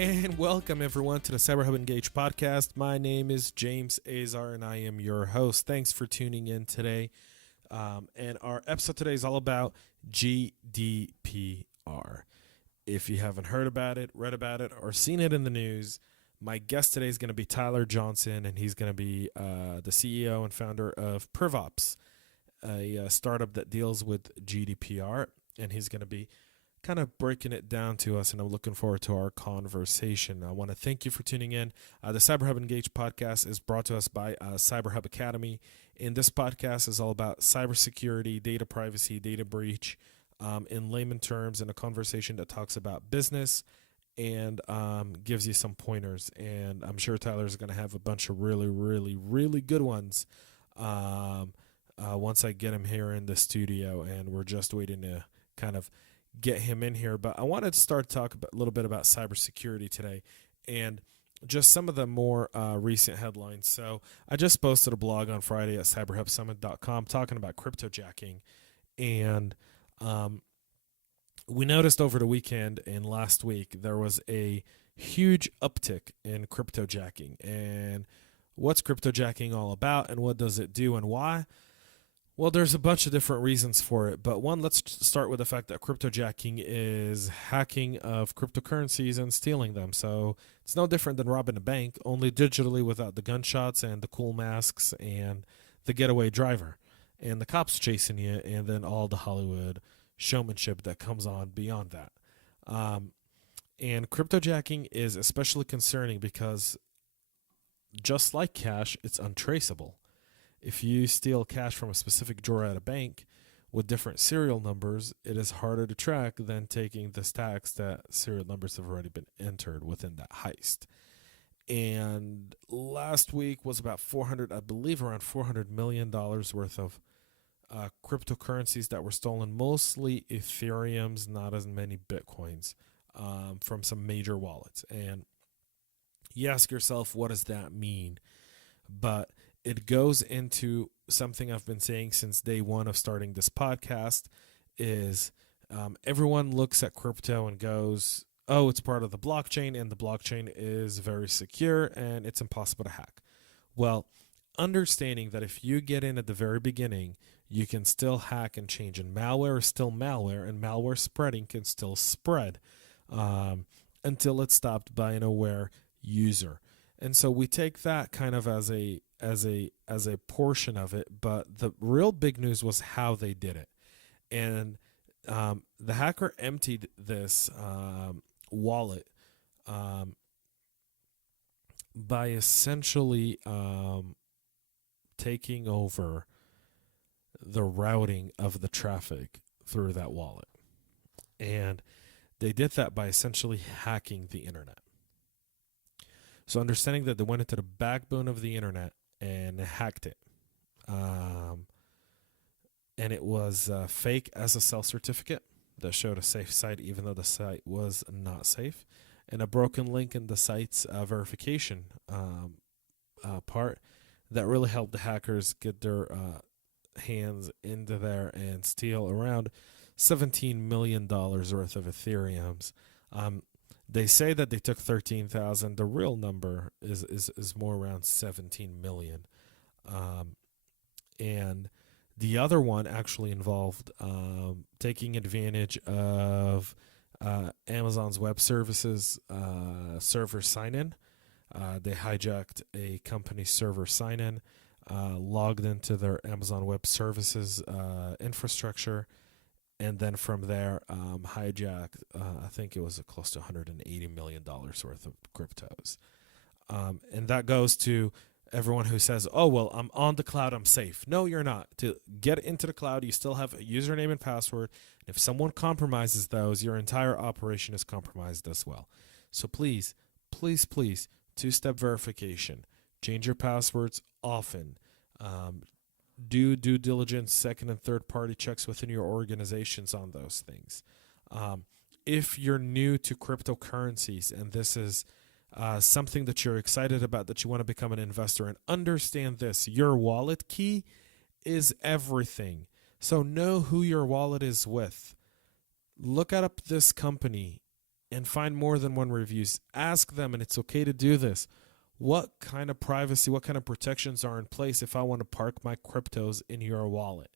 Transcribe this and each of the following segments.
And welcome everyone to the CyberHub Engage podcast. My name is James Azar and I am your host. Thanks for tuning in today. And our episode today is all about GDPR. If you haven't heard about it, read about it, or seen it in the news, my guest today is going to be Tyler Johnson, and he's going to be the CEO and founder of Privops, a startup that deals with GDPR, and he's going to be kind of breaking it down to us, and I'm looking forward to our conversation. I want to thank you for tuning in. The CyberHub Engage podcast is brought to us by CyberHub Academy, and this podcast is all about cybersecurity, data privacy, data breach, in layman terms, in a conversation that talks about business and gives you some pointers. And I'm sure Tyler's going to have a bunch of really good ones once I get him here in the studio, and we're just waiting to kind of get him in here. But I wanted to start to talk a little bit about cybersecurity today and just some of the more recent headlines. So I just posted a blog on Friday at cyberhubsummit.com talking about cryptojacking, and we noticed over the weekend and last week there was a huge uptick in cryptojacking. And what's cryptojacking all about, and what does it do, and why? Well, there's a bunch of different reasons for it, but one, let's start with the fact that cryptojacking is hacking of cryptocurrencies and stealing them. So it's no different than robbing a bank, only digitally without the gunshots and the cool masks and the getaway driver and the cops chasing you, and then all the Hollywood showmanship that comes on beyond that. And cryptojacking is especially concerning because just like cash, it's untraceable. If you steal cash from a specific drawer at a bank with different serial numbers, it is harder to track than taking the stacks that serial numbers have already been entered within that heist. And last week was about around $400 million worth of cryptocurrencies that were stolen, mostly Ethereums, not as many Bitcoins, from some major wallets. And you ask yourself, what does that mean? But it goes into something I've been saying since day one of starting this podcast is everyone looks at crypto and goes, oh, it's part of the blockchain, and the blockchain is very secure and it's impossible to hack. Well, understanding that if you get in at the very beginning, you can still hack and change, and malware is still malware, and malware spreading can still spread until it's stopped by an aware user. And so we take that kind of as a portion of it, but the real big news was how they did it. And the hacker emptied this wallet by essentially taking over the routing of the traffic through that wallet. And they did that by essentially hacking the internet. So understanding that they went into the backbone of the internet and hacked it. And it was fake SSL certificate that showed a safe site even though the site was not safe, and a broken link in the site's verification part that really helped the hackers get their hands into there and steal around $17 million worth of Ethereums. They say that they took 13,000. The real number is more around 17 million. And the other one actually involved taking advantage of Amazon's web services server sign-in. They hijacked a company's server sign-in, logged into their Amazon Web Services infrastructure, and then from there hijacked, I think it was close to $180 million worth of cryptos. And that goes to everyone who says, oh, well, I'm on the cloud, I'm safe. No, you're not. To get into the cloud, you still have a username and password. If someone compromises those, your entire operation is compromised as well. So please, two-step verification. Change your passwords often. Do due diligence, second and third party checks within your organizations on those things. If you're new to cryptocurrencies and this is something that you're excited about, that you want to become an investor in, understand this: your wallet key is everything. So know who your wallet is with. Look up this company and find more than one reviews. Ask them, and it's okay to do this. What kind of privacy, what kind of protections are in place if I want to park my cryptos in your wallet?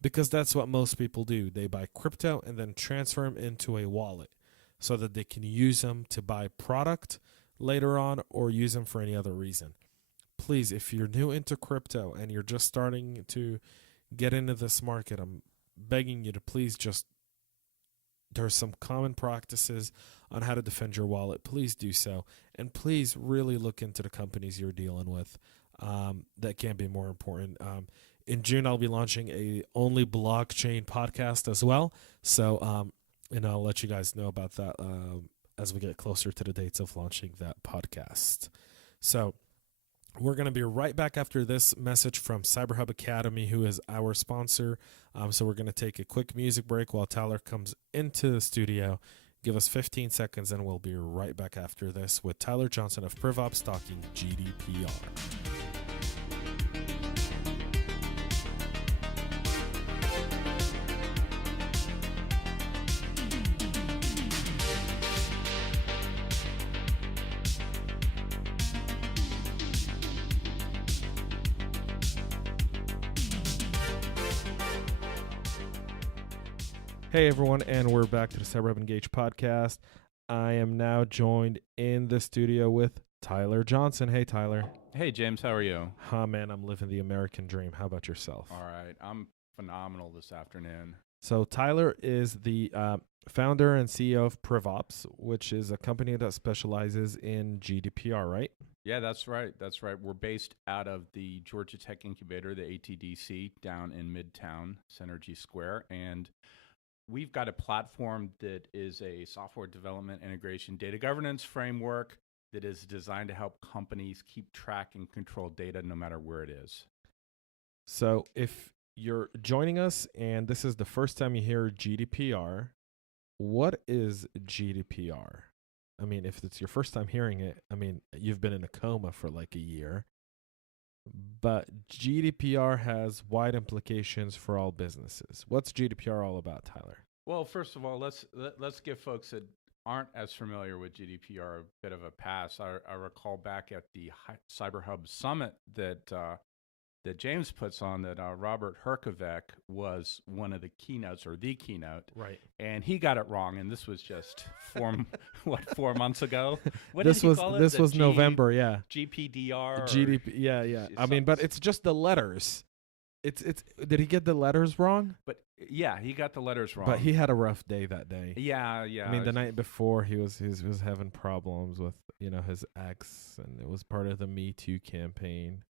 Because that's what most people do. They buy crypto and then transfer them into a wallet so that they can use them to buy product later on or use them for any other reason. Please, if you're new into crypto and you're just starting to get into this market, I'm begging you to please just, there's some common practices on how to defend your wallet. Please do so. And please really look into the companies you're dealing with. That can be more important. In June, I'll be launching a only blockchain podcast as well. So, and I'll let you guys know about that as we get closer to the dates of launching that podcast. So we're going to be right back after this message from CyberHub Academy, who is our sponsor. So we're going to take a quick music break while Tyler comes into the studio. Give us 15 seconds, and we'll be right back after this with Tyler Johnson of Privops talking GDPR. Hey everyone, and we're back to the CyberHub Engage podcast. I am now joined in the studio with Tyler Johnson. Hey Tyler. Hey James, how are you? Man, I'm living the American dream. How about yourself? All right, I'm phenomenal this afternoon. So Tyler is the founder and CEO of Privops, which is a company that specializes in GDPR, right? Yeah, that's right. That's right. We're based out of the Georgia Tech Incubator, the ATDC, down in Midtown, Synergy Square, and we've got a platform that is a software development integration data governance framework that is designed to help companies keep track and control data no matter where it is. So if you're joining us and this is the first time you hear GDPR, what is GDPR? I mean, if it's your first time hearing it, I mean, you've been in a coma for like a year. But GDPR has wide implications for all businesses. What's GDPR all about, Tyler? Well, first of all, let's give folks that aren't as familiar with GDPR a bit of a pass. I recall back at the CyberHub Summit that James puts on, that Robert Herkovec was one of the keynotes, or the keynote. Right. And he got it wrong, and this was just 4 months ago? What this did he was call it? This was November, yeah. GPDR? GDP, yeah. I mean, but it's just the letters. It's did he get the letters wrong? But yeah, he got the letters wrong. But he had a rough day that day. Yeah. I mean, the night before he was having problems with, his ex, and it was part of the Me Too campaign.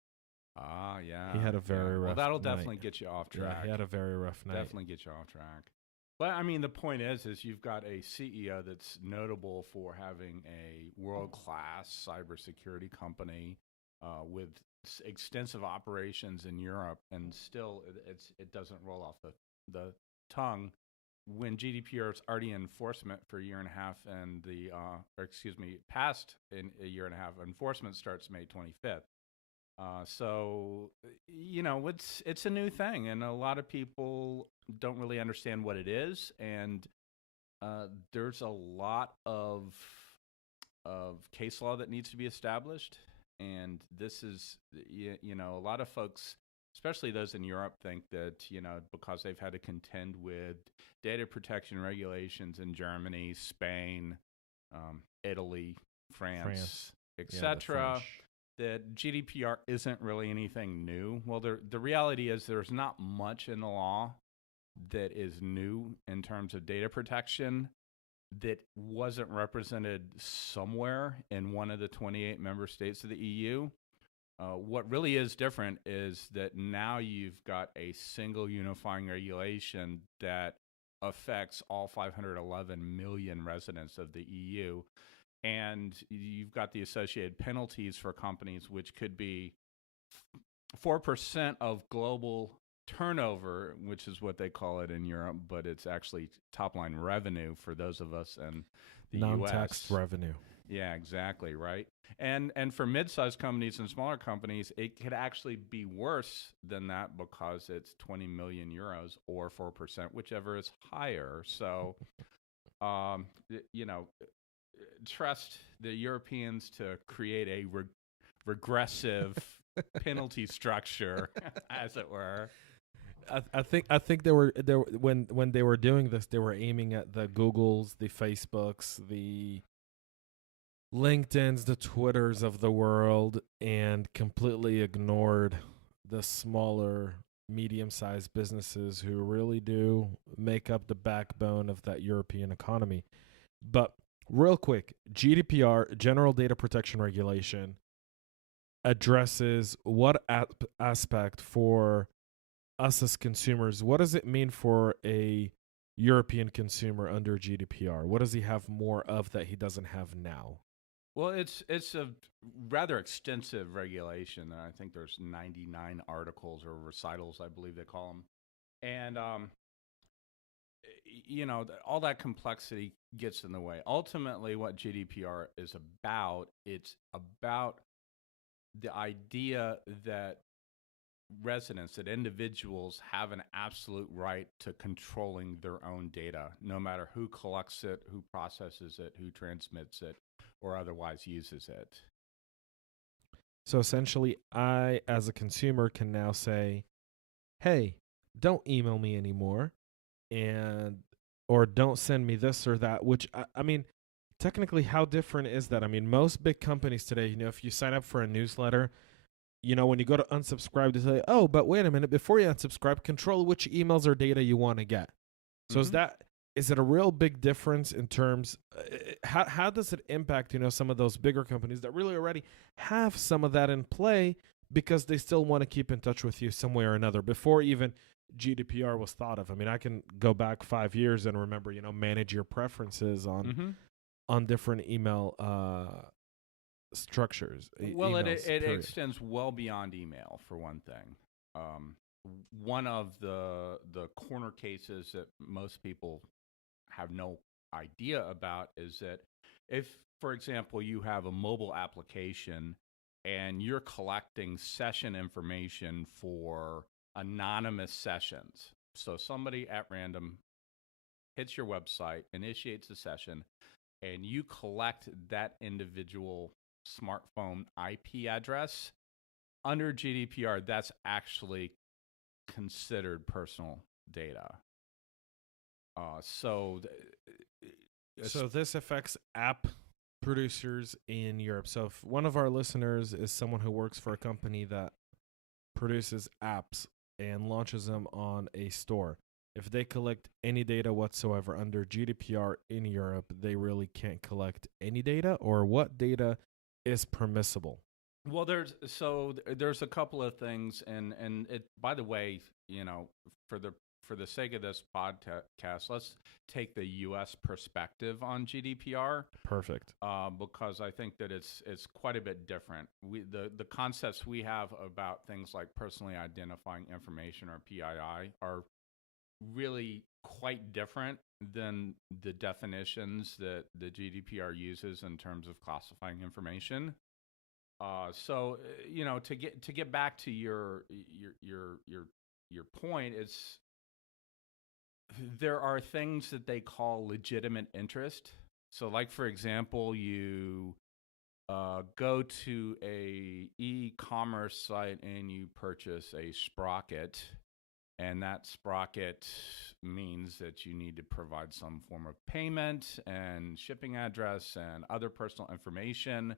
Yeah. He had a very rough Well, that'll night. definitely get you off track. Yeah, he had a very rough night. Definitely get you off track. But I mean, the point is you've got a CEO that's notable for having a world-class cybersecurity company with extensive operations in Europe, and still it doesn't roll off the tongue when GDPR is already in enforcement for a year and a half, and passed in a year and a half. Enforcement starts May 25th. So, it's a new thing, and a lot of people don't really understand what it is, and there's a lot of case law that needs to be established, and this is, a lot of folks, especially those in Europe, think that, because they've had to contend with data protection regulations in Germany, Spain, Italy, France. etc., that GDPR isn't really anything new. Well, the reality is there's not much in the law that is new in terms of data protection that wasn't represented somewhere in one of the 28 member states of the EU. What really is different is that now you've got a single unifying regulation that affects all 511 million residents of the EU. And you've got the associated penalties for companies, which could be 4% of global turnover, which is what they call it in Europe, but it's actually top-line revenue for those of us in the U.S. Non-taxed revenue. Yeah, exactly, right? And for mid-sized companies and smaller companies, it could actually be worse than that because it's 20 million euros or 4%, whichever is higher. So, trust the Europeans to create a regressive penalty structure, as it were. I think they were when they were doing this, they were aiming at the Googles, the Facebooks, the LinkedIn's, the Twitters of the world, and completely ignored the smaller, medium-sized businesses who really do make up the backbone of that European economy. But real quick, GDPR, General Data Protection Regulation, addresses what aspect for us as consumers? What does it mean for a European consumer under GDPR? What does he have more of that he doesn't have now? Well, it's a rather extensive regulation. I think there's 99 articles or recitals, I believe they call them, and all that complexity gets in the way. Ultimately, what GDPR is about, it's about the idea that that individuals have an absolute right to controlling their own data, no matter who collects it, who processes it, who transmits it, or otherwise uses it. So essentially, I, as a consumer, can now say, hey, don't email me anymore, and or don't send me this or that, which I mean, technically, how different is that? I mean, most big companies today, if you sign up for a newsletter, when you go to unsubscribe, they say, oh, but wait a minute, before you unsubscribe, control which emails or data you want to get. So is it a real big difference in terms, how does it impact, some of those bigger companies that really already have some of that in play because they still want to keep in touch with you some way or another before even GDPR was thought of? I mean, I can go back 5 years and remember, manage your preferences on different email structures. Well, it extends well beyond email, for one thing. One of the corner cases that most people have no idea about is that if, for example, you have a mobile application and you're collecting session information for anonymous sessions. So somebody at random hits your website, initiates a session, and you collect that individual smartphone IP address. Under GDPR, that's actually considered personal data. So this affects app producers in Europe. So if one of our listeners is someone who works for a company that produces apps and launches them on a store, if they collect any data whatsoever under GDPR in Europe, they really can't collect any data, or what data is permissible? Well, there's a couple of things, and it, by the way, for the sake of this podcast, let's take the U.S. perspective on GDPR. Perfect. Because I think that it's quite a bit different. The concepts we have about things like personally identifying information, or PII, are really quite different than the definitions that the GDPR uses in terms of classifying information. So to get back to your point, there are things that they call legitimate interest. So, like, for example, you go to a e-commerce site and you purchase a sprocket, and that sprocket means that you need to provide some form of payment and shipping address and other personal information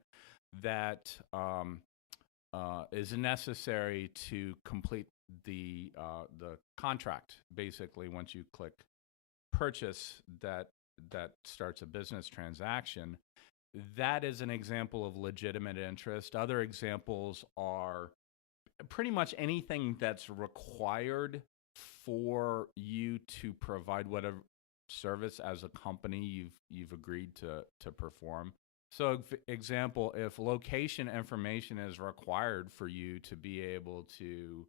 that is necessary to complete the contract. Basically, once you click purchase, that starts a business transaction. That is an example of legitimate interest. Other examples are pretty much anything that's required for you to provide whatever service as a company you've agreed to perform. So, example, if location information is required for you to be able to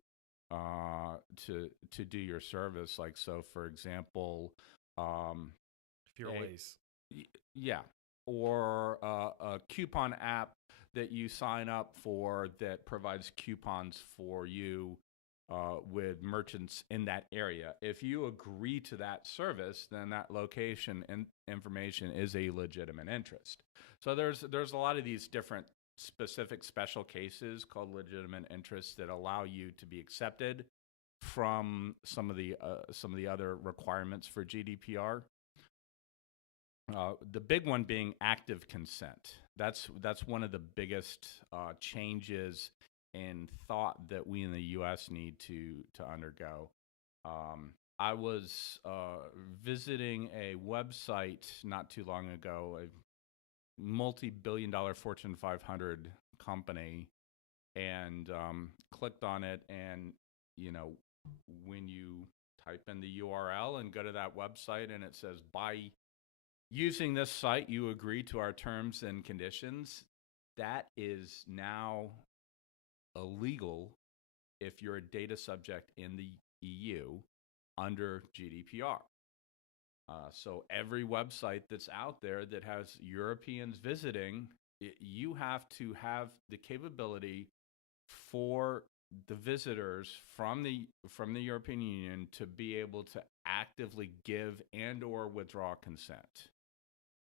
do your service, like, so for example, if you're Waze, yeah, or a coupon app that you sign up for that provides coupons for you with merchants in that area. If you agree to that service, then that location and information is a legitimate interest. So there's a lot of these different specific special cases called legitimate interests that allow you to be accepted from some of the other requirements for GDPR. The big one being active consent. That's one of the biggest changes in thought that we in the U.S. need to undergo. I was visiting a website not too long ago, a multi-billion-dollar Fortune 500 company, and clicked on it. And when you type in the URL and go to that website, and it says, by using this site, you agree to our terms and conditions. That is now illegal if you're a data subject in the EU under GDPR. So every website that's out there that has Europeans visiting, you have to have the capability for the visitors from the European Union to be able to actively give and or withdraw consent.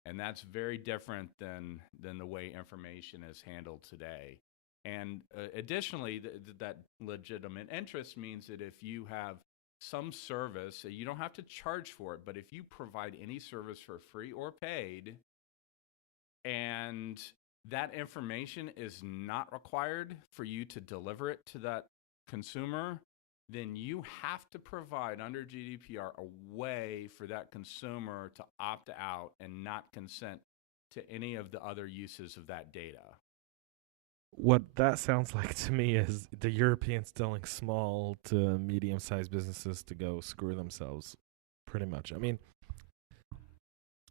And that's very different than the way information is handled today. And additionally, that legitimate interest means that if you have some service, you don't have to charge for it, but if you provide any service for free or paid, and that information is not required for you to deliver it to that consumer, then you have to provide under GDPR a way for that consumer to opt out and not consent to any of the other uses of that data. What that sounds like to me is the Europeans telling small to medium-sized businesses to go screw themselves, pretty much. I mean,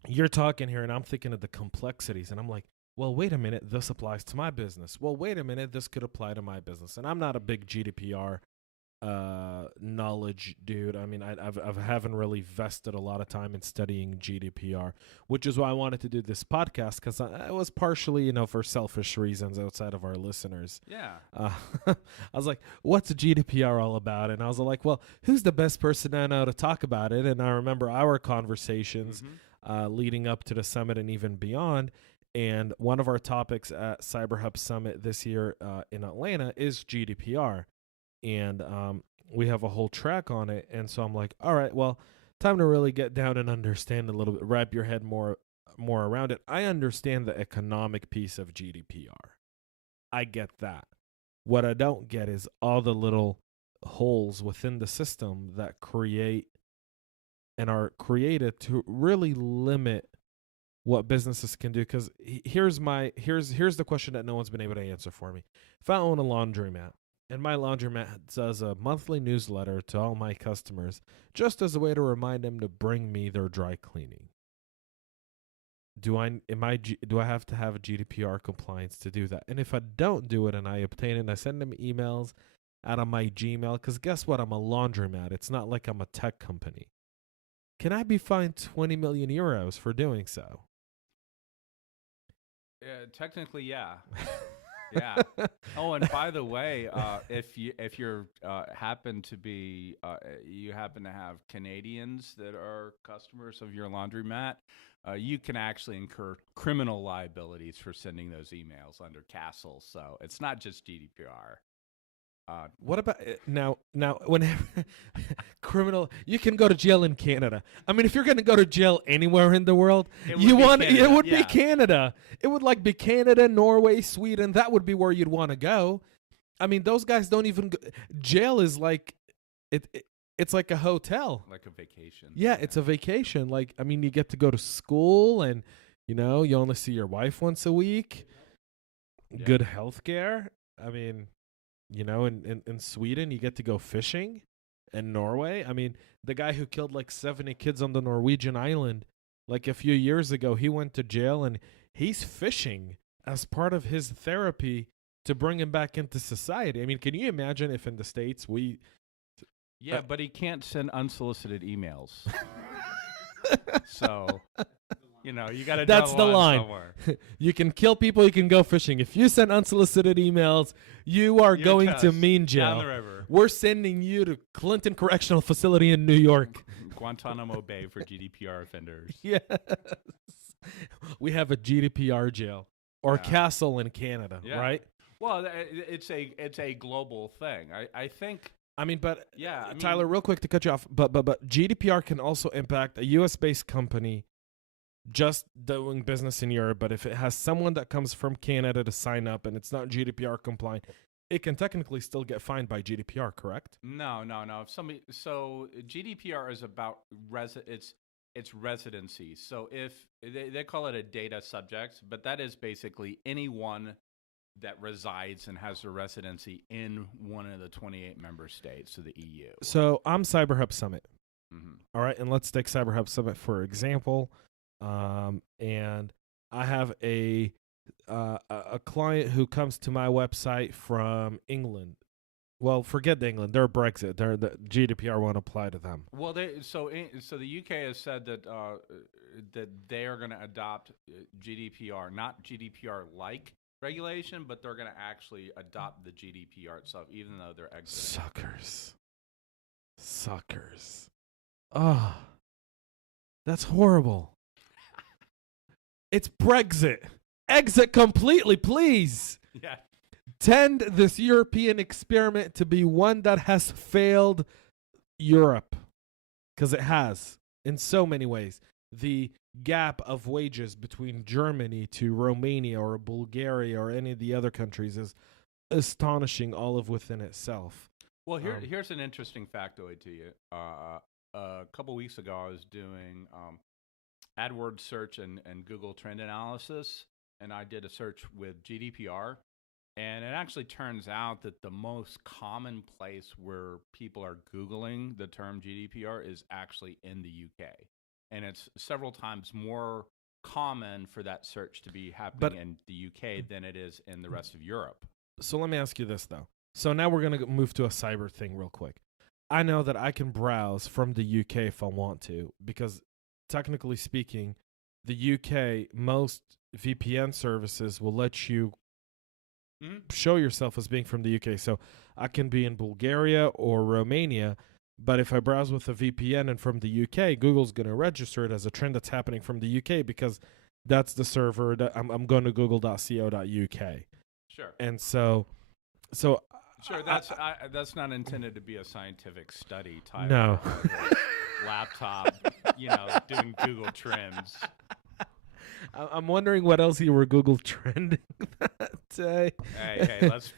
you're talking here, and I'm thinking of the complexities, and I'm like, well, wait a minute, this applies to my business. Well, wait a minute, this could apply to my business. And I'm not a big GDPR knowledge dude. I mean, I haven't really vested a lot of time in studying GDPR, which is why I wanted to do this podcast, because I was partially, for selfish reasons outside of our listeners. Yeah. I was like, what's GDPR all about? And I was like, well, who's the best person I know to talk about it? And I remember our conversations leading up to the summit and even beyond. And one of our topics at CyberHub Summit this year in Atlanta is GDPR. And we have a whole track on it. And so I'm like, all right, well, time to really get down and understand a little bit, wrap your head more around it. I understand the economic piece of GDPR. I get that. What I don't get is all the little holes within the system that create and are created to really limit what businesses can do. Because here's the question that no one's been able to answer for me. If I own a laundromat, and my laundromat does a monthly newsletter to all my customers just as a way to remind them to bring me their dry cleaning, do I have to have a GDPR compliance to do that? And if I don't do it and I obtain it and I send them emails out of my Gmail, because guess what? I'm a laundromat. It's not like I'm a tech company. Can I be fined 20 million euros for doing so? Technically, yeah. Yeah. Oh, and by the way, if you happen to have Canadians that are customers of your laundromat, you can actually incur criminal liabilities for sending those emails under Castle. So it's not just GDPR. What about now? Whenever criminal, you can go to jail in Canada. I mean, if you're going to go to jail anywhere in the world, it would be Canada. It would be Canada, Norway, Sweden. That would be where you'd want to go. I mean, those guys don't even go. Jail is like it's like a hotel, like a vacation. Yeah, it's a vacation. I mean, you get to go to school, and you only see your wife once a week. Yeah. Good health care. I mean. In Sweden, you get to go fishing. In Norway, I mean, the guy who killed 70 kids on the Norwegian island, a few years ago, he went to jail and he's fishing as part of his therapy to bring him back into society. I mean, can you imagine if in the States we... Yeah, but he can't send unsolicited emails. So... You know, you got to That's the line. somewhere. You can kill people, you can go fishing. If you send unsolicited emails, you are going to mean jail. Down the river. We're sending you to Clinton Correctional Facility in New York. Guantanamo Bay for GDPR offenders. Yes. We have a GDPR jail or castle in Canada, right? Well, it's a global thing. I think. I mean, but yeah, Tyler, real quick to cut you off, but GDPR can also impact a U.S.-based company just doing business in Europe. But if it has someone that comes from Canada to sign up and it's not GDPR compliant, it can technically still get fined by GDPR, correct? No. So GDPR is about it's residency. So if they call it a data subject, but that is basically anyone that resides and has a residency in one of the 28 member states of the EU. So I'm CyberHub Summit. Mm-hmm. All right, and let's take CyberHub Summit for example. And I have a client who comes to my website from England. Well, forget England. They're Brexit. The GDPR won't apply to them. Well, so the UK has said that that they are going to adopt GDPR, not GDPR-like regulation, but they're going to actually adopt the GDPR itself, even though they're exiting. Suckers. Oh, that's horrible. It's Brexit. Exit completely, please. Yeah. Tend this European experiment to be one that has failed Europe, because it has in so many ways. The gap of wages between Germany to Romania or Bulgaria or any of the other countries is astonishing all of within itself. Well, here's an interesting factoid to you. A couple weeks ago, I was doing AdWords search and Google trend analysis, and I did a search with GDPR. And it actually turns out that the most common place where people are Googling the term GDPR is actually in the UK. And it's several times more common for that search to be happening in the UK than it is in the rest of Europe. So let me ask you this, though. So now we're going to move to a cyber thing real quick. I know that I can browse from the UK if I want to, because technically speaking, the UK, most VPN services will let you show yourself as being from the UK. So I can be in Bulgaria or Romania, but if I browse with a VPN and from the UK, Google's going to register it as a trend that's happening from the UK because that's the server that I'm going to google.co.uk. Sure. And so sure, that's not intended to be a scientific study, Tyler. No. Laptop, doing Google Trends. I'm wondering what else you were Google trending that day. Hey, let's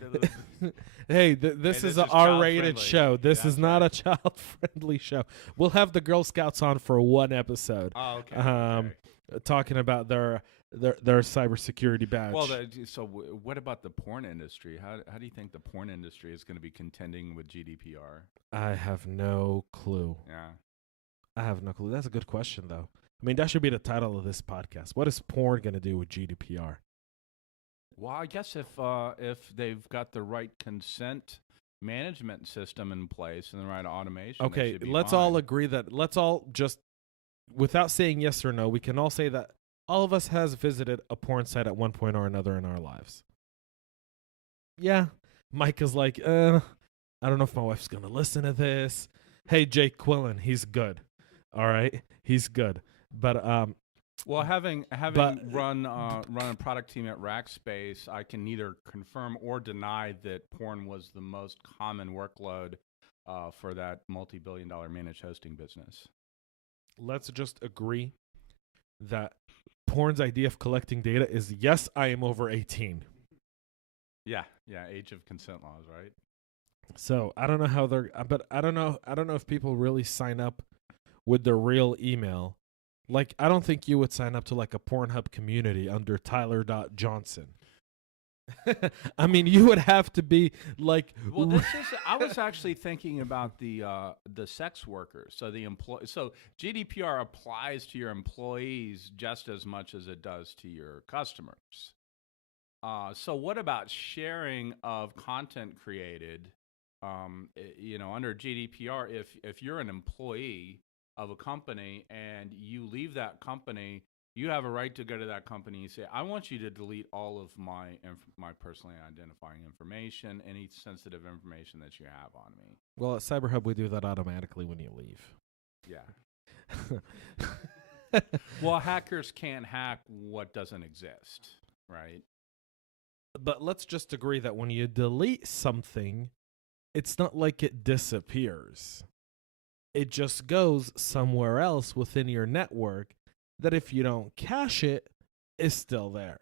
hey, this is an R-rated show. This is not a child-friendly show. We'll have the Girl Scouts on for one episode. Oh, okay. Talking about their cybersecurity badge. Well, so what about the porn industry? How do you think the porn industry is going to be contending with GDPR? I have no clue. Yeah. I have no clue. That's a good question, though. I mean, that should be the title of this podcast. What is porn going to do with GDPR? Well, I guess if they've got the right consent management system in place and the right automation. Okay, let's all agree that let's all just, without saying yes or no, we can all say that all of us has visited a porn site at one point or another in our lives. Yeah. Mike is like, I don't know if my wife's going to listen to this. Hey, Jake Quillen, he's good. All right? He's good. But well, having run a product team at Rackspace, I can neither confirm or deny that porn was the most common workload for that multi-billion-dollar managed hosting business. Let's just agree that porn's idea of collecting data is, yes, I am over 18. Yeah, age of consent laws, right? So I don't know how but I don't know if people really sign up with their real email. Like, I don't think you would sign up to like a Pornhub community under Tyler.Johnson. I mean, you would have to be like. Well, I was actually thinking about the sex workers. So So GDPR applies to your employees just as much as it does to your customers. So what about sharing of content created? Under GDPR, if you're an employee of a company and you leave that company You have a right to go to that company and say, I want you to delete all of my my personally identifying information, any sensitive information that you have on me. Well, at CyberHub, we do that automatically when you leave. Yeah. Well, hackers can't hack what doesn't exist, right? But let's just agree that when you delete something, it's not like it disappears. It just goes somewhere else within your network that if you don't cache it, is still there.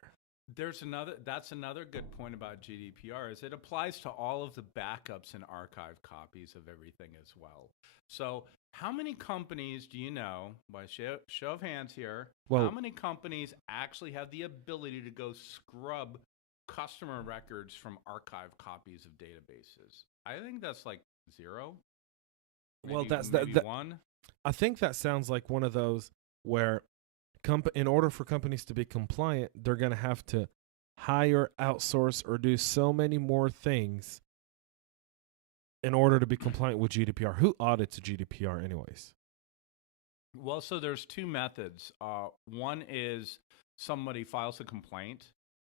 That's another good point about GDPR is it applies to all of the backups and archive copies of everything as well. So how many companies do you know, by show of hands here, how many companies actually have the ability to go scrub customer records from archive copies of databases? I think that's like 0. Maybe, maybe 1. I think that sounds like one of those where in order for companies to be compliant, they're going to have to hire, outsource, or do so many more things in order to be compliant with GDPR. Who audits GDPR anyways? Well, so there's 2 methods. One is somebody files a complaint.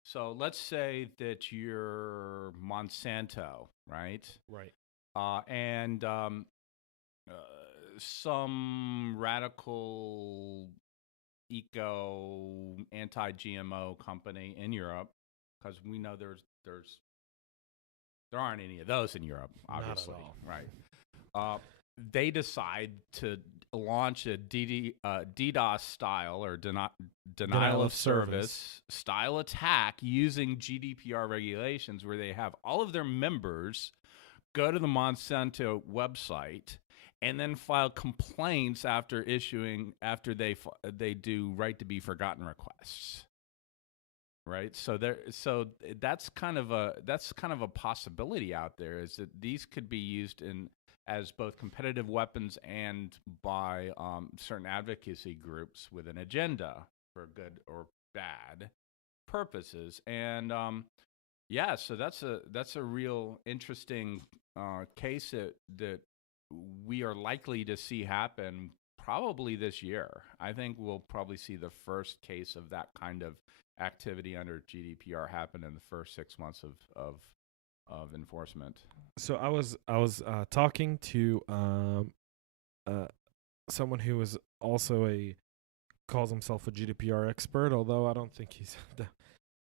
So let's say that you're Monsanto, right? Right. And some radical anti-GMO company in Europe, because we know there aren't any of those in Europe, obviously. Not at all. Right. They decide to launch a DDoS style or denial of service style attack using GDPR regulations, where they have all of their members go to the Monsanto website and then file complaints after they do right to be forgotten requests. Right, so that's kind of a possibility out there, is that these could be used as both competitive weapons and by certain advocacy groups with an agenda for good or bad purposes. And so that's a real interesting case that we are likely to see happen probably this year. I think we'll probably see the first case of that kind of activity under GDPR happen in the first 6 months of enforcement. So I was talking to someone who is also calls himself a GDPR expert, although I don't think he's the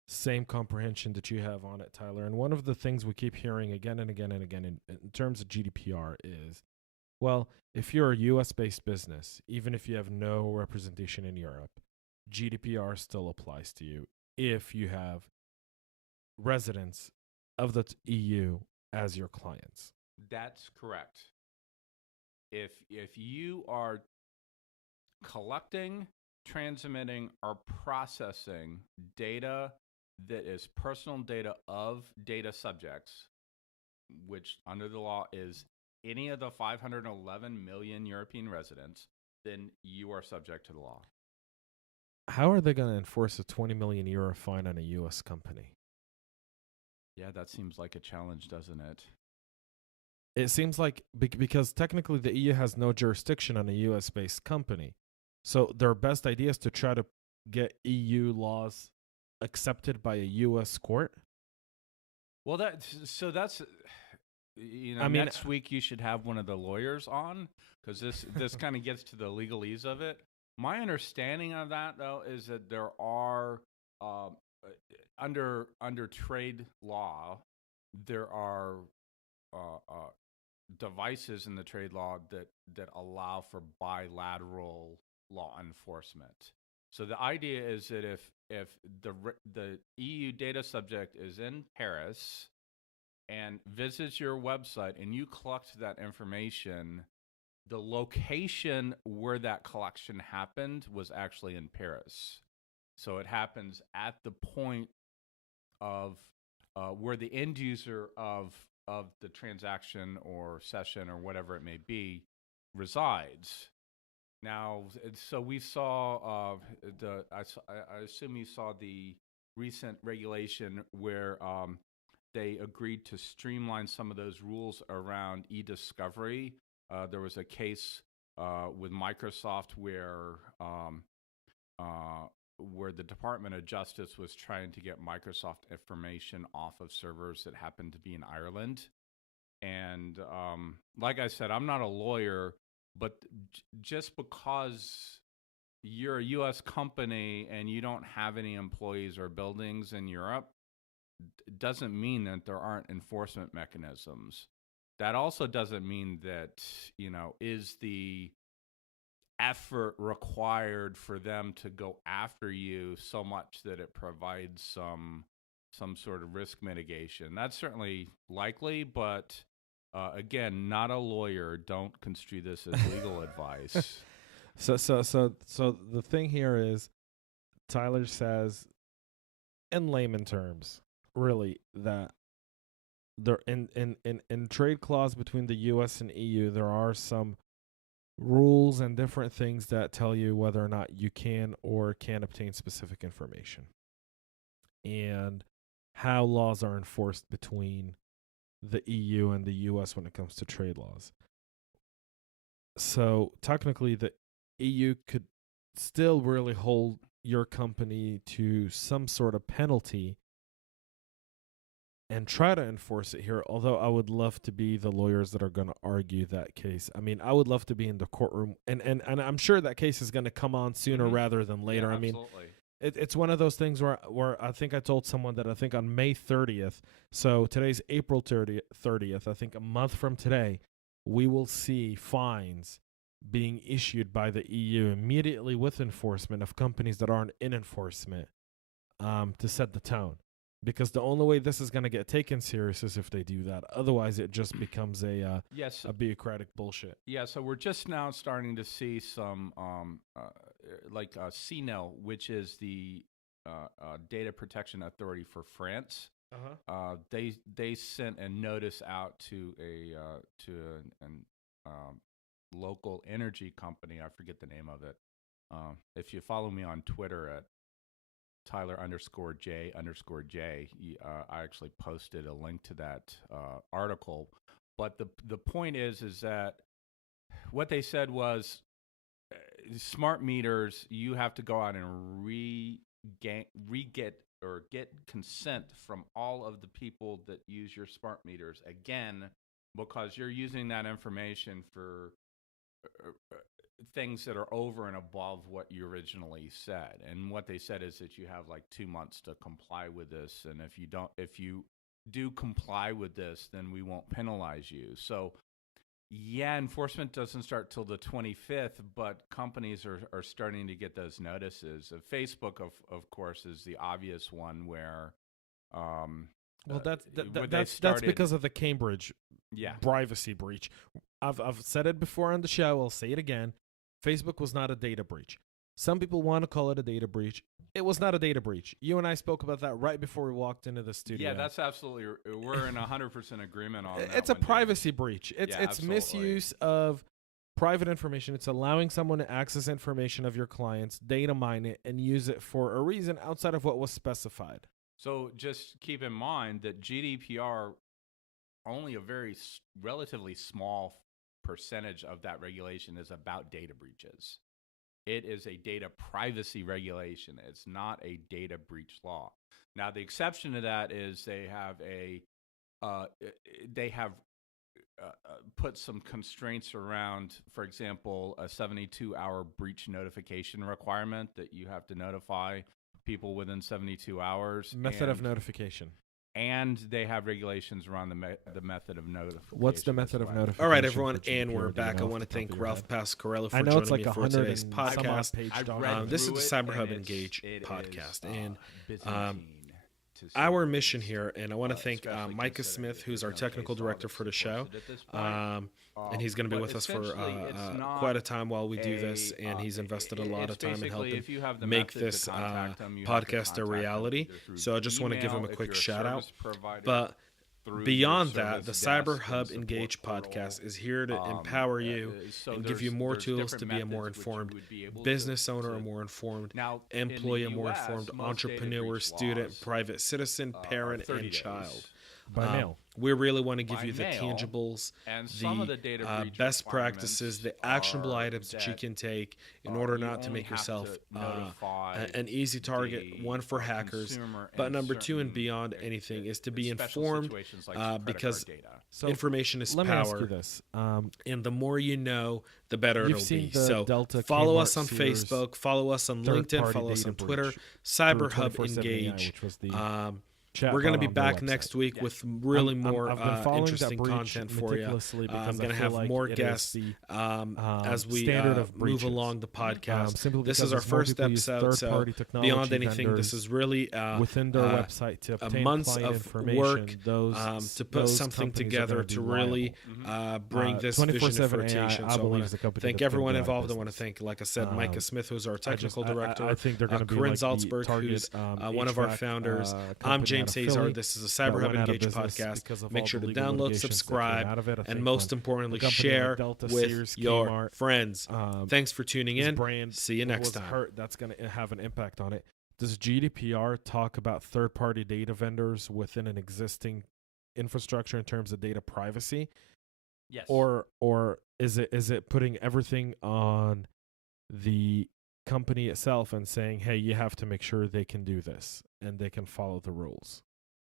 same comprehension that you have on it, Tyler. And one of the things we keep hearing again and again and again in terms of GDPR is, well, if you're a US-based business, even if you have no representation in Europe, GDPR still applies to you if you have residents of the EU as your clients. That's correct. If you are collecting, transmitting, or processing data that is personal data of data subjects, which under the law is any of the 511 million European residents, then you are subject to the law. How are they going to enforce a 20 million euro fine on a U.S. company? Yeah, that seems like a challenge, doesn't it? It seems like because technically the EU has no jurisdiction on a U.S.-based company. So their best idea is to try to get EU laws accepted by a U.S. court. Well, that's next week you should have one of the lawyers on, because this kind of gets to the legalese of it. My understanding of that, though, is that there are under trade law, there are devices in the trade law that allow for bilateral law enforcement. So the idea is that if the EU data subject is in Paris and visits your website and you collect that information, the location where that collection happened was actually in Paris. So it happens at the point of where the end user of the transaction or session or whatever it may be resides. Now, so we saw I assume you saw the recent regulation where they agreed to streamline some of those rules around e-discovery. There was a case with Microsoft where where the Department of Justice was trying to get Microsoft information off of servers that happened to be in Ireland. And like I said, I'm not a lawyer, but just because you're a U.S. company and you don't have any employees or buildings in Europe doesn't mean that there aren't enforcement mechanisms. That also doesn't mean that, is the effort required for them to go after you so much that it provides some sort of risk mitigation. That's certainly likely, but again, not a lawyer. Don't construe this as legal advice. So the thing here is, Tyler says, in layman terms, really, that there in trade clause between the U.S. and EU, there are some rules and different things that tell you whether or not you can or can't obtain specific information, and how laws are enforced between the EU and the US when it comes to trade laws. So technically, the EU could still really hold your company to some sort of penalty and try to enforce it here, although I would love to be the lawyers that are going to argue that case. I mean, I would love to be in the courtroom, and I'm sure that case is going to come on sooner rather than later. Yeah, I mean, absolutely. it's one of those things where I think I told someone that I think on May 30th, so today's April 30th, I think a month from today, we will see fines being issued by the EU immediately with enforcement of companies that aren't in enforcement, to set the tone. Because the only way this is going to get taken serious is if they do that. Otherwise, it just becomes a bureaucratic bullshit. Yeah, so we're just now starting to see some, like CNIL, which is the Data Protection Authority for France. They sent a notice out to an local energy company. I forget the name of it. If you follow me on Twitter at Tyler_J_J, I actually posted a link to that article. But the point is that what they said was, smart meters, you have to go out and get consent from all of the people that use your smart meters, again, because you're using that information for things that are over and above what you originally said. And what they said is that you have like 2 months to comply with this, and if you do comply with this, then we won't penalize you. So yeah, enforcement doesn't start till the 25th, but companies are starting to get those notices. Facebook, of course, is the obvious one where that's because of the Cambridge privacy breach. I've said it before on the show. I'll say it again. Facebook was not a data breach. Some people want to call it a data breach. It was not a data breach. You and I spoke about that right before we walked into the studio. Yeah, that's absolutely. We're in 100% agreement on that. It's a privacy breach. It's misuse of private information. It's allowing someone to access information of your clients, data mine it, and use it for a reason outside of what was specified. So just keep in mind that GDPR, only a very relatively small percentage of that regulation is about data breaches. It is a data privacy regulation. It's not a data breach law. Now, the exception to that is they have put some constraints around, for example, a 72-hour breach notification requirement that you have to notify people within 72 hours. Method of notification. And they have regulations around the method of notification. What's the method of notification? All right, everyone, and we're back. I want to thank Ralph Pasquarello for joining me for today's podcast. This is the CyberHub Engage podcast, and our mission here, and I want to thank Micah Smith, who's our technical director for the show, and he's going to be with us for quite a time while we do this, and he's invested a lot of time in helping make this podcast a reality. So I just want to give him a quick shout out. But beyond that, the CyberHub Engage podcast is here to empower you and give you more tools to be a more informed business owner, a more informed employee, a more informed entrepreneur, student, private citizen, parent, and child. by mail. We really want to give By you the mail, tangibles, and some of the data breach best requirements practices, the actionable items that you can take in order you not to only make have yourself to notify an easy target, the, one for hackers. consumer But in number two and certain, beyond anything is to be special informed, situations like credit because card data. So information is let me ask you power. this. And the more you know, the better You've it'll seen be. the So Delta follow Kmart us on Sears Facebook, follow us on LinkedIn, third-party follow us data on Twitter, breach CyberHub 24/7 AI, Engage. which was the chat We're going to bot be on their back website. next week Yes. with really I've more been following interesting that breach content for you. meticulously because I'm going to I feel have like more it is guests the, as we standard of move breaches. along the podcast. Simply This because is our as more first people use episode, so third-party technology beyond anything, this vendors is really within their website to obtain months client of information, work those to put those something companies are together gonna be to really bring this vision to 24/7 AI, fruition. I So I believe want is a to company thank that's gonna everyone go out of involved. I want to business. thank, like I said, Micah Smith, who's our technical director. I think they're going to be Corinne like Salzberg, the target, who's one of our HVAC, founders. I'm company James out of Hazar. Philly This is a that CyberHub went out of Engage business podcast. because of Make all sure the to legal download, litigations that came subscribe, out of it. I and think most when importantly, a company share like Delta, with Sears, your Kmart, friends. Thanks for tuning in. Brand See you next was time. hurt, that's going to have an impact on it. Does GDPR talk about third-party data vendors within an existing infrastructure in terms of data privacy? Yes. Or is it putting everything on the company itself and saying, hey, you have to make sure they can do this and they can follow the rules?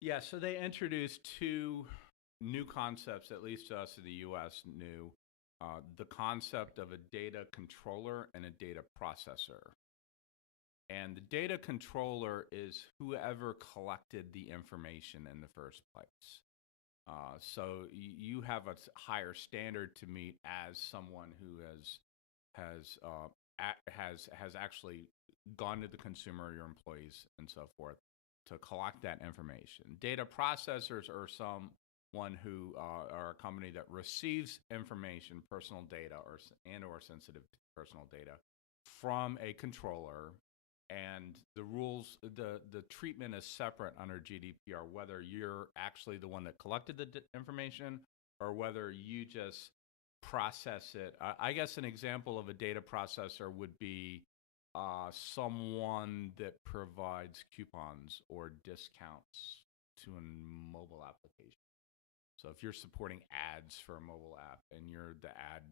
Yeah, so they introduced two new concepts, at least to us in the U.S. new. The concept of a data controller and a data processor. And the data controller is whoever collected the information in the first place. So you have a higher standard to meet as someone who has actually gone to the consumer, your employees, and so forth, to collect that information. Data processors are someone who are a company that receives information, personal data, or sensitive personal data from a controller. And the rules, the treatment is separate under GDPR, whether you're actually the one that collected the information or whether you just process it. I guess an example of a data processor would be someone that provides coupons or discounts to a mobile application. So if you're supporting ads for a mobile app and you're the ad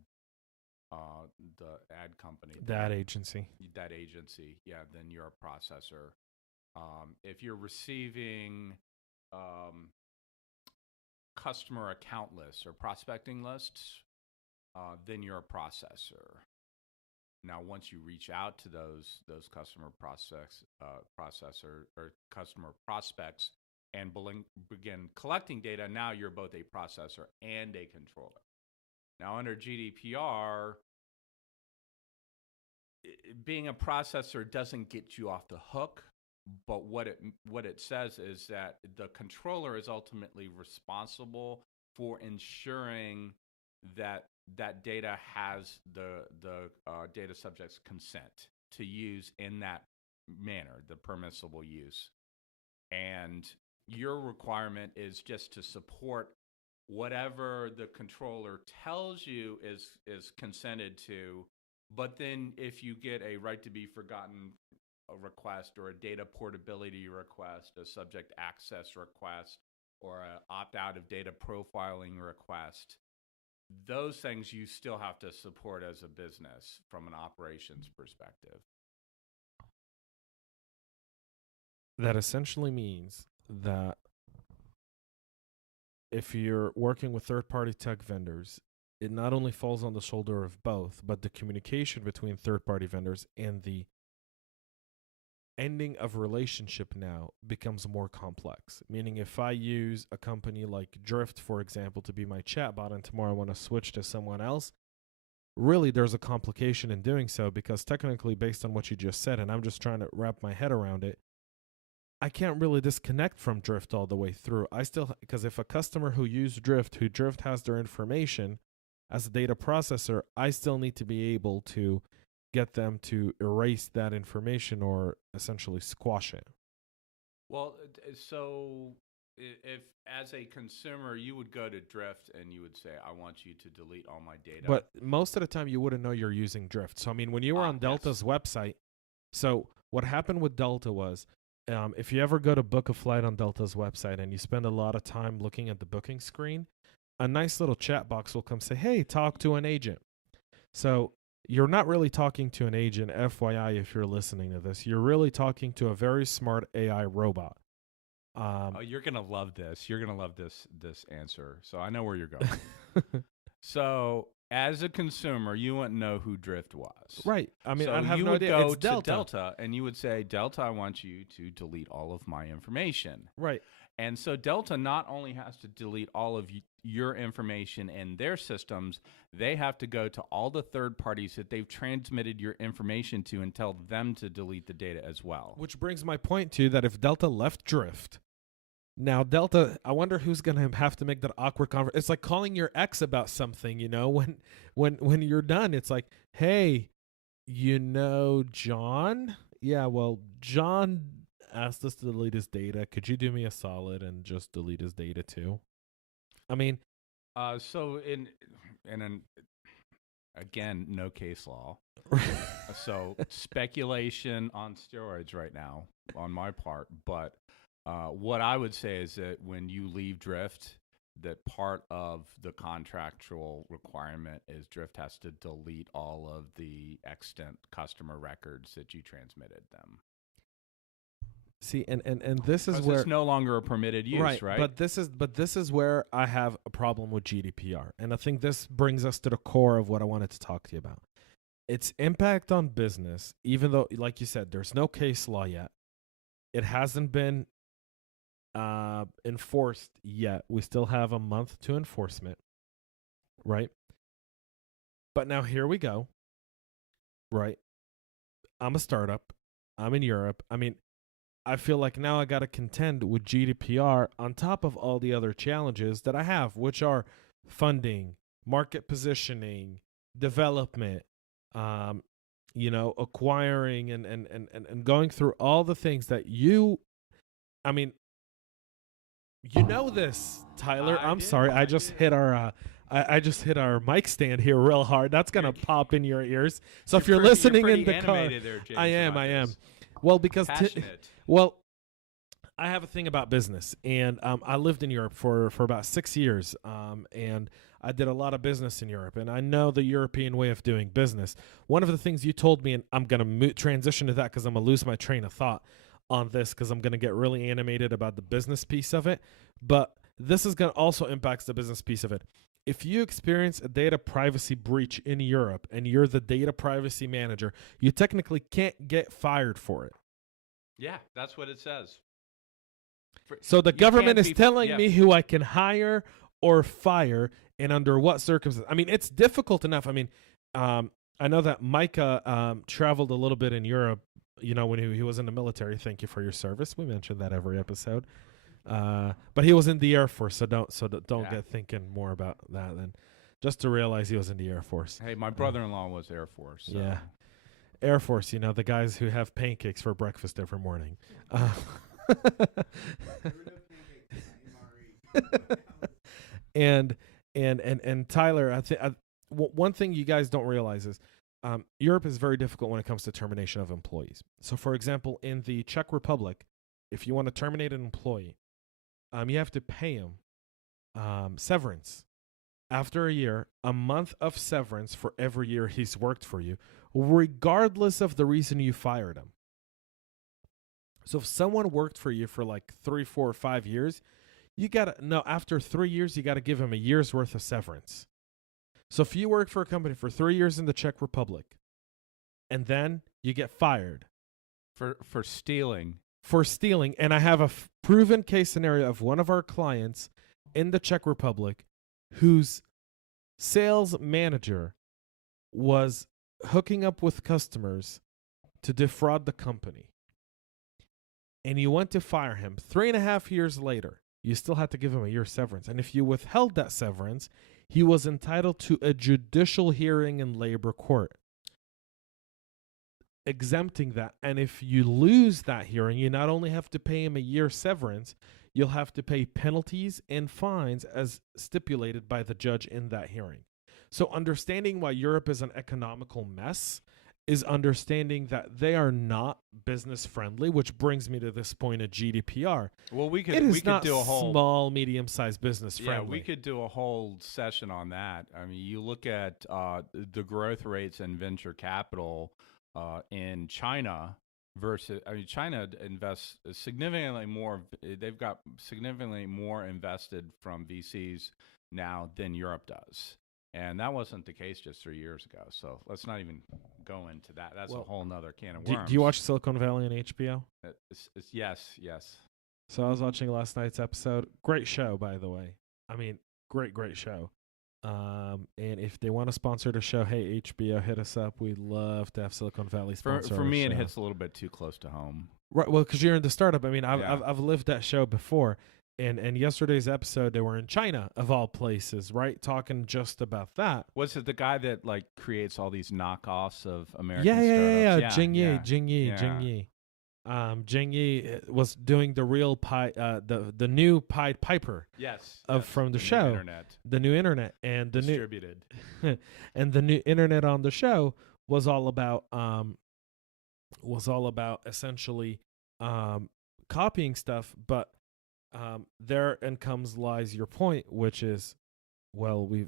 company, That agency, yeah, then you're a processor. If you're receiving customer account lists or prospecting lists, then you're a processor. Now, once you reach out to those customer processor or customer prospects and begin collecting data, now you're both a processor and a controller. Now, under GDPR, being a processor doesn't get you off the hook, but what it says is that the controller is ultimately responsible for ensuring that data has the data subject's consent to use in that manner, the permissible use. And your requirement is just to support whatever the controller tells you is consented to. But then if you get a right to be forgotten request or a data portability request, a subject access request, or an opt-out of data profiling request, those things you still have to support as a business from an operations perspective. That essentially means that if you're working with third-party tech vendors, it not only falls on the shoulder of both, but the communication between third-party vendors and the ending of relationship now becomes more complex. Meaning if I use a company like Drift, for example, to be my chatbot and tomorrow I want to switch to someone else, really there's a complication in doing so because technically based on what you just said, and I'm just trying to wrap my head around it, I can't really disconnect from Drift all the way through. Because if a customer who used Drift, who Drift has their information as a data processor, I still need to be able to get them to erase that information or essentially squash it. Well, so if as a consumer, you would go to Drift and you would say, I want you to delete all my data. But most of the time you wouldn't know you're using Drift. So, I mean, when you were on Delta's website, so what happened with Delta was if you ever go to book a flight on Delta's website and you spend a lot of time looking at the booking screen, a nice little chat box will come say, hey, talk to an agent. So you're not really talking to an agent, FYI, if you're listening to this. You're really talking to a very smart AI robot. You're going to love this. You're going to love this answer. So I know where you're going. So as a consumer, you wouldn't know who Drift was. Right. I mean, so I have you no would idea. go It's to Delta. Delta, and you would say, Delta, I want you to delete all of my information. Right. And so Delta not only has to delete all of your information in their systems, they have to go to all the third parties that they've transmitted your information to and tell them to delete the data as well. Which brings my point to that if Delta left Drift, now Delta, I wonder who's going to have to make that awkward conversation. It's like calling your ex about something, you know, when you're done, it's like, hey, you know, John? Yeah, well, John asked us to delete his data. Could you do me a solid and just delete his data too? I mean, so again, no case law. So speculation on steroids right now on my part. But what I would say is that when you leave Drift, that part of the contractual requirement is Drift has to delete all of the extant customer records that you transmitted them. See, and this is where it's no longer a permitted use, right? But this is where I have a problem with GDPR, and I think this brings us to the core of what I wanted to talk to you about. Its impact on business, even though, like you said, there's no case law yet. It hasn't been enforced yet. We still have a month to enforcement, right? But now here we go, right? I'm a startup. I'm in Europe. I mean, I feel like now I got to contend with GDPR on top of all the other challenges that I have, which are funding, market positioning, development, acquiring and going through all the things that I mean, you know this, Tyler. I'm sorry. I just hit our mic stand here real hard. That's going to pop in your ears. So if you're listening in the car, there, James, I am. Well, because I have a thing about business, and I lived in Europe for about 6 years, and I did a lot of business in Europe, and I know the European way of doing business. One of the things you told me, and I'm going to transition to that because I'm going to lose my train of thought on this because I'm going to get really animated about the business piece of it, but this is going to also impact the business piece of it. If you experience a data privacy breach in Europe and you're the data privacy manager, you technically can't get fired for it. Yeah, that's what it says. So the government is telling me who I can hire or fire and under what circumstances. I mean, it's difficult enough. I mean, I know that Micah traveled a little bit in Europe, you know, when he was in the military. Thank you for your service. We mentioned that every episode. But he was in the Air Force, so don't get thinking more about that than just to realize he was in the Air Force. Hey, my brother-in-law was Air Force. So. Yeah. Air Force, you know, the guys who have pancakes for breakfast every morning. And Tyler, I think one thing you guys don't realize is Europe is very difficult when it comes to termination of employees. So, for example, in the Czech Republic, if you want to terminate an employee, you have to pay him severance. After a year, a month of severance for every year he's worked for you, regardless of the reason you fired him. So if someone worked for you for like 3, 4, or 5 years, after 3 years, you got to give him a year's worth of severance. So if you work for a company for 3 years in the Czech Republic, and then you get fired for stealing. And I have a proven case scenario of one of our clients in the Czech Republic whose sales manager was hooking up with customers to defraud the company. And you went to fire him. 3.5 years later, you still had to give him a year's severance. And if you withheld that severance, he was entitled to a judicial hearing in labor court, exempting that. And if you lose that hearing, you not only have to pay him a year's severance, you'll have to pay penalties and fines as stipulated by the judge in that hearing. So understanding why Europe is an economical mess is understanding that they are not business friendly, which brings me to this point of GDPR. Well, we could do a whole small, medium-sized business friendly. Yeah, we could do a whole session on that. I mean, you look at the growth rates in venture capital in China versus, I mean, China invests significantly more. They've got significantly more invested from VCs now than Europe does. And that wasn't the case just 3 years ago. So let's not even go into that. That's a whole nother can of worms. Do you watch Silicon Valley on HBO? Yes. So I was watching last night's episode. Great show, by the way. I mean, great show. And if they want to sponsor the show, hey, HBO, hit us up. We'd love to have Silicon Valley sponsor For me, our show. It hits a little bit too close to home. Right, well, because you're in the startup. I mean, I've lived that show before. And yesterday's episode, they were in China, of all places, right? Talking just about that. Was it the guy that like creates all these knockoffs of American startups? Yeah. Jing Yi. Jing Yi was doing the real the new Pied Piper. From the show, the new internet, and the distributed, and the new internet on the show was all about essentially copying stuff, but therein lies your point, which is, well, we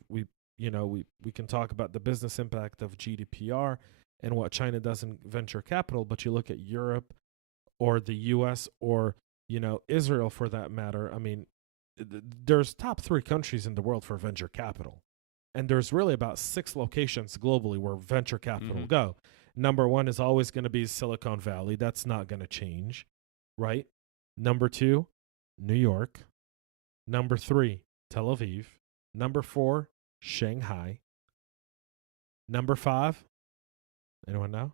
can talk about the business impact of GDPR and what China does in venture capital, but you look at Europe or the US or, Israel for that matter. I mean, there's top 3 countries in the world for venture capital. And there's really about 6 locations globally where venture capital go. Number 1 is always going to be Silicon Valley. That's not going to change, right? Number 2, New York. Number 3, Tel Aviv. Number 4, Shanghai. Number 5, anyone know?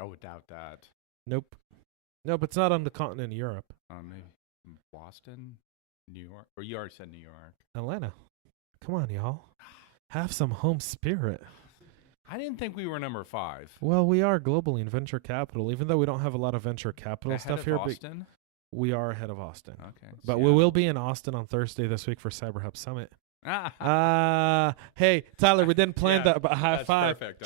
I would doubt that. Nope. Nope, it's not on the continent of Europe. Maybe Boston, New York. Or you already said New York. Atlanta. Come on, y'all. Have some home spirit. I didn't think we were number 5. Well, we are globally in venture capital, even though we don't have a lot of venture capital stuff here. Austin? We are ahead of Austin. Okay. But we will be in Austin on Thursday this week for CyberHub Summit. Hey, Tyler, we didn't plan that, but high five. Perfect.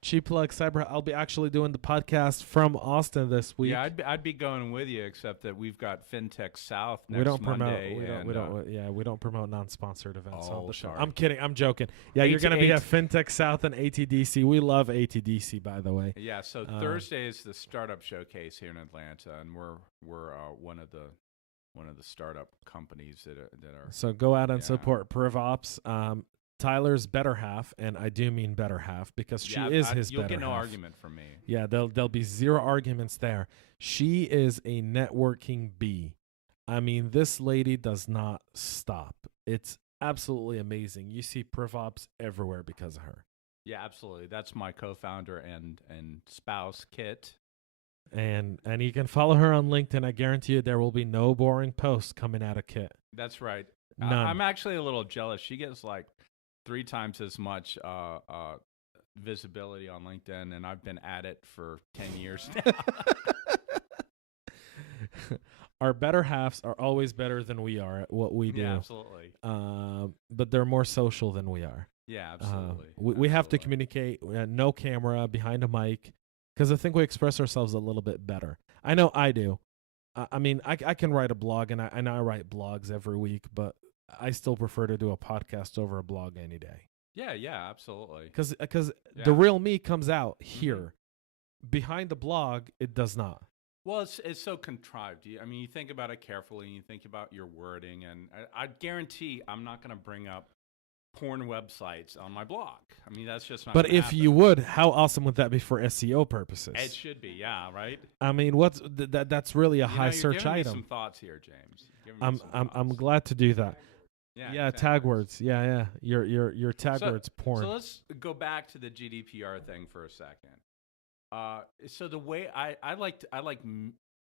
Cheap plug, CyberHub. I'll be actually doing the podcast from Austin this week. Yeah, I'd be going with you, except that we've got FinTech South next Monday. We don't promote non-sponsored events on the show. Sorry. I'm kidding. I'm joking. Yeah, you're going to be at FinTech South and ATDC. We love ATDC, by the way. Yeah, so Thursday is the startup showcase here in Atlanta, and we're one of the startup companies that are. So go out and support Privops. Tyler's better half, and I do mean better half because she is his better half. You'll get no argument from me. Yeah, there'll be 0 arguments there. She is a networking bee. I mean, this lady does not stop. It's absolutely amazing. You see Privops everywhere because of her. Yeah, absolutely. That's my co-founder and spouse, Kit. And you can follow her on LinkedIn. I guarantee you there will be no boring posts coming out of Kit. That's right. None. I'm actually a little jealous. She gets like 3 times as much visibility on LinkedIn, and I've been at it for 10 years now. Our better halves are always better than we are at what we do. Yeah, absolutely. But they're more social than we are. Yeah, absolutely. We have to communicate, no camera, behind a mic, because I think we express ourselves a little bit better. I know I do. I mean, I can write a blog, and I write blogs every week, but I still prefer to do a podcast over a blog any day. Yeah, absolutely. Because the real me comes out here. Behind the blog, it does not. Well, it's so contrived. I mean, you think about it carefully, and you think about your wording, and I guarantee I'm not going to bring up porn websites on my blog. I mean, that's just not But gonna if happen. you would, how awesome would that be for SEO purposes? It should be, yeah, right? I mean, that's really a high search you're item. Me some thoughts here, James. I'm glad to do that. Yeah, tag words. Yeah. Your tag words porn. So let's go back to the GDPR thing for a second. So the way I like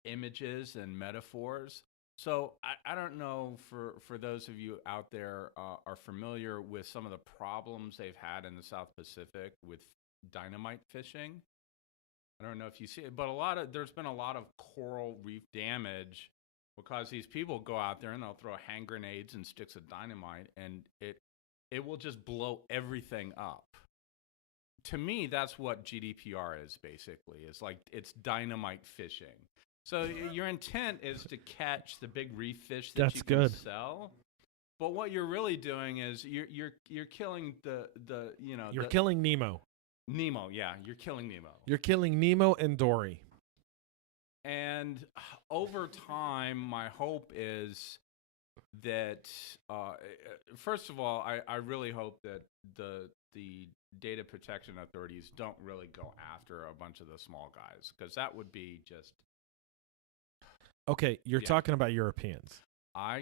images and metaphors. So I don't know for those of you out there are familiar with some of the problems they've had in the South Pacific with dynamite fishing. I don't know if you see it, but there's been a lot of coral reef damage because these people go out there and they'll throw hand grenades and sticks of dynamite, and it will just blow everything up. to me, that's what GDPR is basically. It's like it's dynamite fishing. So your intent is to catch the big reef fish that you can sell. But what you're really doing is you're killing you're killing Nemo. Nemo, yeah, you're killing Nemo. You're killing Nemo and Dory. And over time, my hope is that first of all, I really hope that the data protection authorities don't really go after a bunch of the small guys, because that would be just okay. You're talking about Europeans.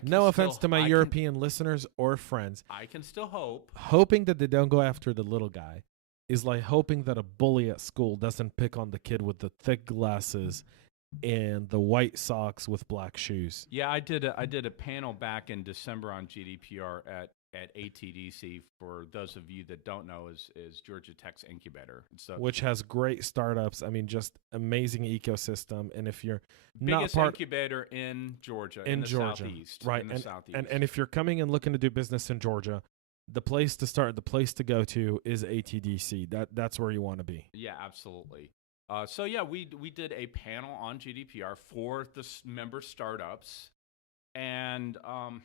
No offense to my European listeners or friends. I can still hope. Hoping that they don't go after the little guy is like hoping that a bully at school doesn't pick on the kid with the thick glasses and the white socks with black shoes. Yeah, I did a panel back in December on GDPR at ATDC. For those of you that don't know, is Georgia Tech's incubator, which has great startups. I mean, just amazing ecosystem. And if you're biggest incubator in Georgia, in the Southeast, right? And if you're coming and looking to do business in Georgia, the place to start, the place to go to is ATDC. That's where you want to be. Yeah, absolutely. So yeah, we did a panel on GDPR for the member startups, and how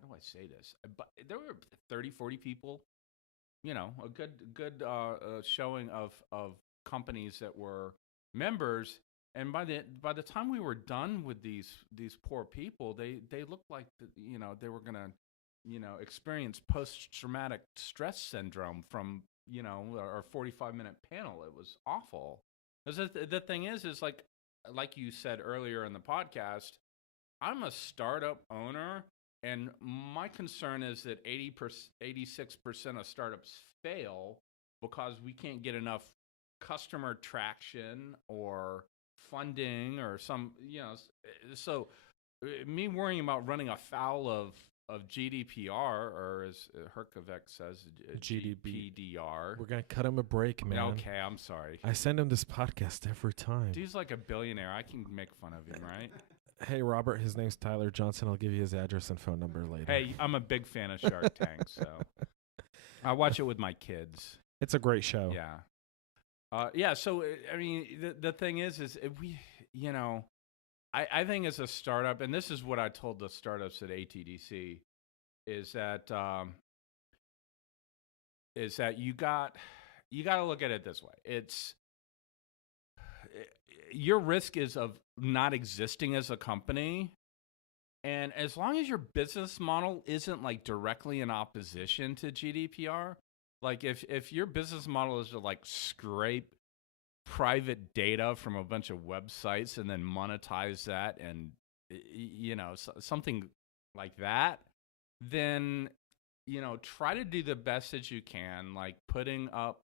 do I say this? But there were 30, 40 people, a good showing of companies that were members. And by the time we were done with these poor people, they looked like they were gonna experience post-traumatic stress syndrome from our 45-minute panel. It was awful. The thing is like you said earlier in the podcast, I'm a startup owner, and my concern is that 86% of startups fail because we can't get enough customer traction or funding or some, so me worrying about running afoul of GDPR, or as Herkovec says, GDPR. We're going to cut him a break, man. Okay, I'm sorry. I send him this podcast every time. Dude's like a billionaire. I can make fun of him, right? Hey, Robert, his name's Tyler Johnson. I'll give you his address and phone number later. Hey, I'm a big fan of Shark Tank, so I watch it with my kids. It's a great show. Yeah. So, I mean, the thing is if we, I think as a startup, and this is what I told the startups at ATDC, is that you got to look at it this way. Your risk is of not existing as a company, and as long as your business model isn't like directly in opposition to GDPR, like if your business model is to like scrape private data from a bunch of websites and then monetize that, and something like that, then try to do the best that you can, like putting up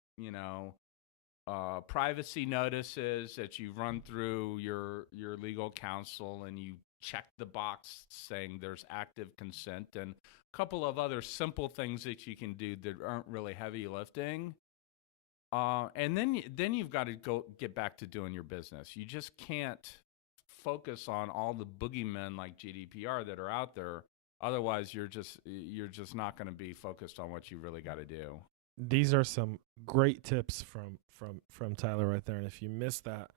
privacy notices that you run through your legal counsel, and you check the box saying there's active consent, and a couple of other simple things that you can do that aren't really heavy lifting. And then you've got to go get back to doing your business. You just can't focus on all the boogeymen like GDPR that are out there. Otherwise, you're just not going to be focused on what you really got to do. These are some great tips from Tyler right there. And if you missed that,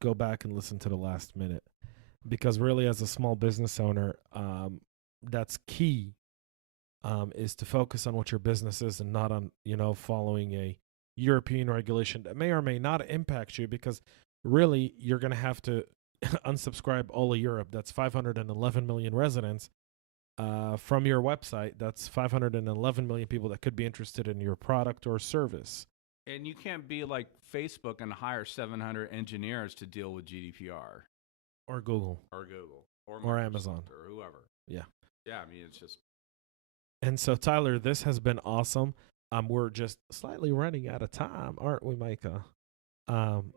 go back and listen to the last minute, because really, as a small business owner, that's key. Is to focus on what your business is and not on, following a European regulation that may or may not impact you, because really you're going to have to unsubscribe all of Europe. That's 511 million residents from your website. That's 511 million people that could be interested in your product or service. And you can't be like Facebook and hire 700 engineers to deal with GDPR. Or Google. Or Amazon. Or whoever. Yeah. Yeah, I mean, it's just... And so, Tyler, this has been awesome. We're just slightly running out of time, aren't we, Micah?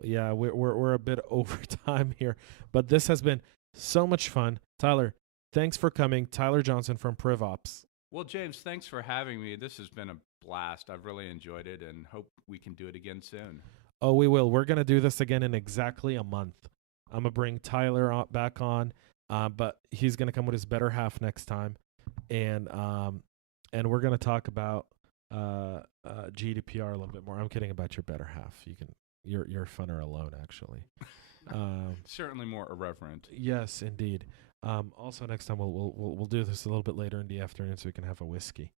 Yeah, we're a bit over time here, but this has been so much fun. Tyler, thanks for coming. Tyler Johnson from Privops. Well, James, thanks for having me. This has been a blast. I've really enjoyed it, and hope we can do it again soon. Oh, we will. We're going to do this again in exactly a month. I'm going to bring Tyler back on, but he's going to come with his better half next time. And we're going to talk about GDPR a little bit more. I'm kidding about your better half. You're funner alone, actually. Certainly more irreverent. Yes, indeed. Also, next time we'll do this a little bit later in the afternoon so we can have a whiskey,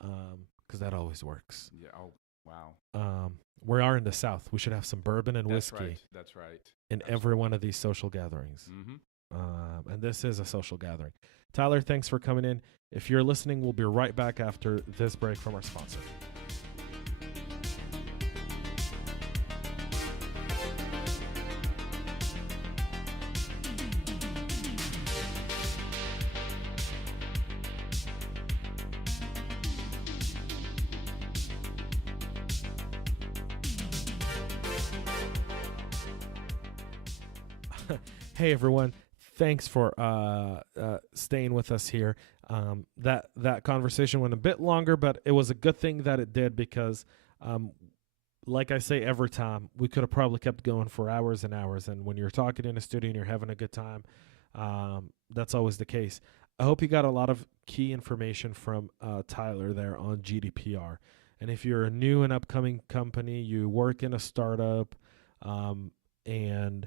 because that always works. Yeah. Oh, wow. We are in the South. We should have some bourbon and whiskey. That's right. In every one of these social gatherings. Mm-hmm. And this is a social gathering. Tyler, thanks for coming in. If you're listening, we'll be right back after this break from our sponsor. Hey everyone, thanks for staying with us here. That conversation went a bit longer, but it was a good thing that it did because, like I say every time, we could have probably kept going for hours and hours. And when you're talking in a studio and you're having a good time, that's always the case. I hope you got a lot of key information from Tyler there on GDPR. And if you're a new and upcoming company, you work in a startup, and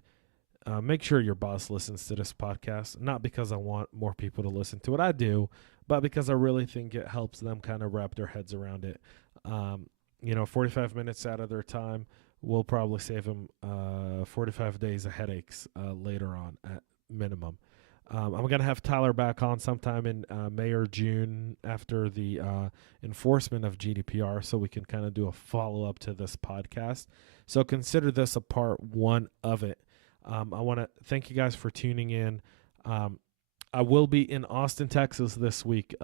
make sure your boss listens to this podcast, not because I want more people to listen to what I do, but because I really think it helps them kind of wrap their heads around it. 45 minutes out of their time will probably save them 45 days of headaches later on at minimum. I'm going to have Tyler back on sometime in May or June after the enforcement of GDPR so we can kind of do a follow-up to this podcast. So consider this a part one of it. I want to thank you guys for tuning in. I will be in Austin, Texas this week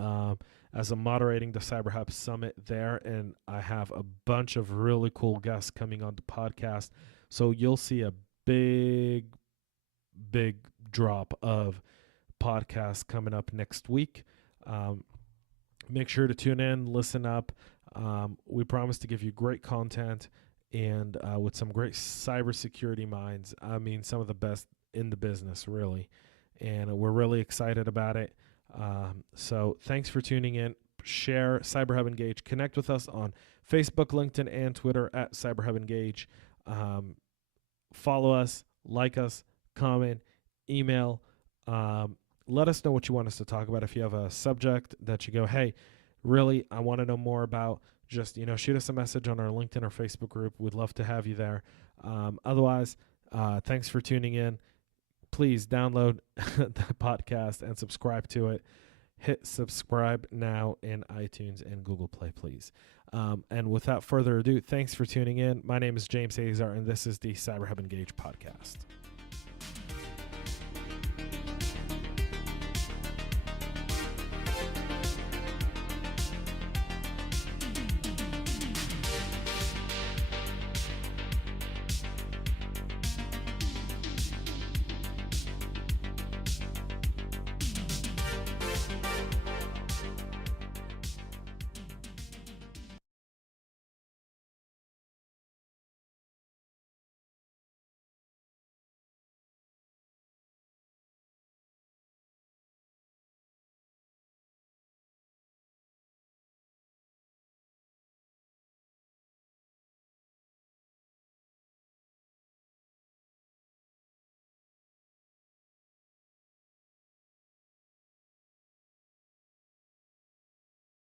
as I'm moderating the CyberHub Summit there, and I have a bunch of really cool guests coming on the podcast. So you'll see a big drop of podcasts coming up next week. Make sure to tune in, listen up. We promise to give you great content and with some great cybersecurity minds. I mean, some of the best in the business, really. And we're really excited about it. So thanks for tuning in. Share CyberHub Engage. Connect with us on Facebook, LinkedIn, and Twitter at CyberHub Engage. Follow us, like us, comment, email. Let us know what you want us to talk about. If you have a subject that you go, hey, really, I want to know more about, just, shoot us a message on our LinkedIn or Facebook group. We'd love to have you there. Otherwise, thanks for tuning in. Please download the podcast and subscribe to it. Hit subscribe now in iTunes and Google Play, please. And without further ado, thanks for tuning in. My name is James Azar, and this is the CyberHub Engage podcast.